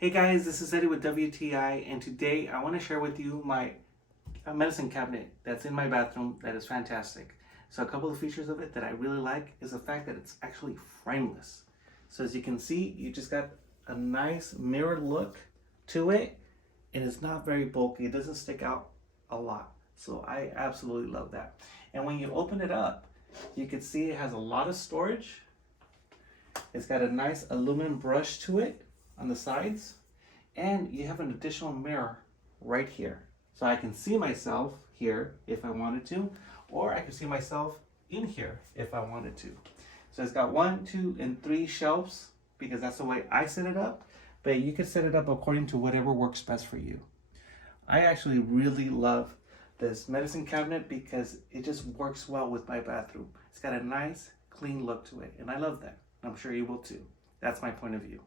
Hey guys, this is Eddie with WTI, and today I want to share with you my medicine cabinet that's in my bathroom that is fantastic. So a couple of features of it that I really like is the fact that it's actually frameless. So as you can see, you just got a nice mirrored look to it, and it's not very bulky. It doesn't stick out a lot. So I absolutely love that. And when you open it up, you can see it has a lot of storage. It's got a nice aluminum brush to it on the sides, and you have an additional mirror right here. So I can see myself here if I wanted to, or I can see myself in here if I wanted to. So it's got 1, 2, and 3 shelves because that's the way I set it up, but you can set it up according to whatever works best for you. I actually really love this medicine cabinet because it just works well with my bathroom. It's got a nice clean look to it, and I love that. I'm sure you will too. That's my point of view.